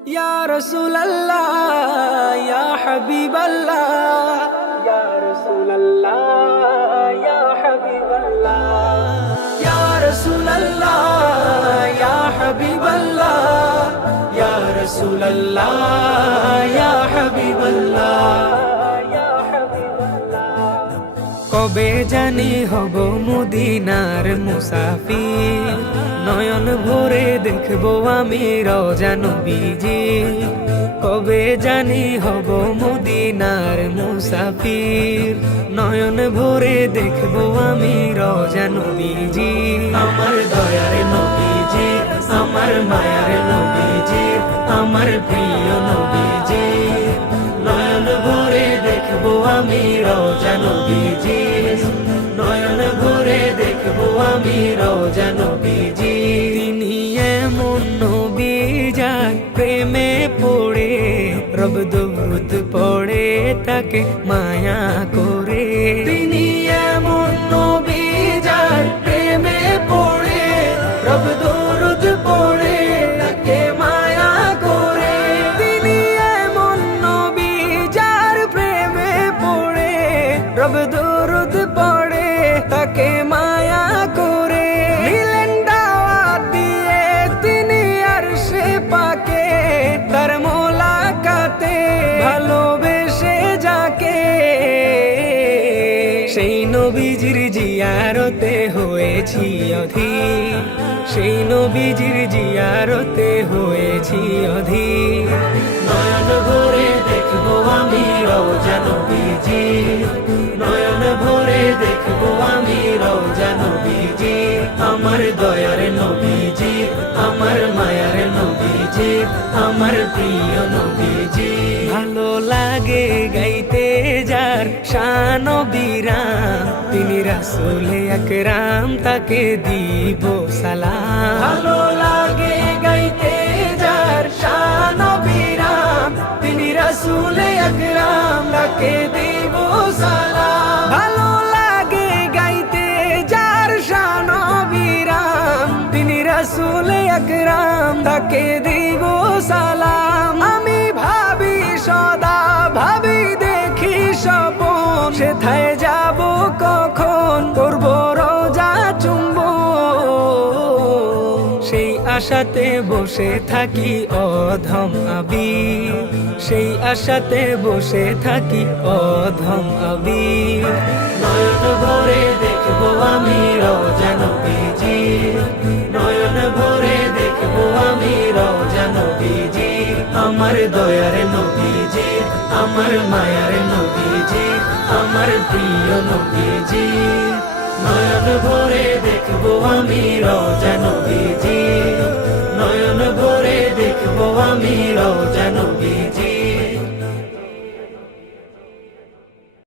ইয়া রাসূলুল্লাহ ইয়া হাবিবাল্লাহ ইয়া রাসূলুল্লাহ ইয়া হাবিবাল্লাহ ইয়া রাসূলুল্লাহ ইয়া হাবিবাল্লাহ ইয়া রাসূলুল্লাহ ইয়া হাবিবাল্লাহ ইয়া হাবিবাল্লাহ কবে জানি হব মদিনার মুসাফির নয়ন ভরে দেখবো আমি রওজা নবীজি কবে জানি হব মদিনার মুসাফির নয়ন ভরে দেখবো আমি রওজা নবীজি আমার দয়ার নবীজি আমার মায়ার নবীজি আমার প্রিয় নবীজি নয়ন ভরে দেখবো আমি রওজা নবীজি নয়ন ভরে দেখবো আমি রওজা নবীজি তিনি এমন নবী যার প্রেমে পড়ে রব দরুদ পড়ে তাকে মায়া করে তিনি এমন নবী যার প্রেমে পড়ে রব দরুদ পড়ে তাকে মায়া করে তিনি এমন নবী যার প্রেমে পড়ে রব দরুদ পড়ে তাকে মায়া করে নিলেন দাওয়াত দিয়ে তিনি আরশে পাকে তার মোলাকাতে ভালোবেসে যাকে সেই নবীজির জিয়ারতে হয়েছি অধীর সেই নবীজির জিয়ারতে হয়েছি অধীর নয়ন ভরে দেখবো আমি রওজা নবীজি নয়ন ভরে দেখবো আমি রওজা নবীজি আমার দয়ার নবীজি আমার মায়ার নবীজি আমার প্রিয় নবীজি ভালো লাগে গাইতে যার শান বিরাম তিনি রাসূলে আকরাম তাকে দিব সালাম ভালো লাগে গাইতে যার শান বিরাম তিনি রাসূলে আকরাম তাকে দিব সালাম ভালো লাগে গাইতে যার শান বিরাম তিনি রাসূলে আকরাম তাকে দিব সালাম আমি ভাবি সদা ভাবি দেখি স্বপন সেথায় যাব কখন করব রোজা চুম্বন সেই আশাতে বসে থাকি অধম আবির সেই আশাতে বসে থাকি অধম আবির নয়ন ভরে দেখবো আমি রওজা নবীজি নয়ন ভরে দেখবো আমি রওজা নবীজি আমার দয়ার নবীজি আমার মায়ার নবীজি আমার প্রিয় নবীজি নয়ন ভরে দেখবো আমি রওজা নবীজি নয়ন ভরে দেখবো আমি রওজা নবীজি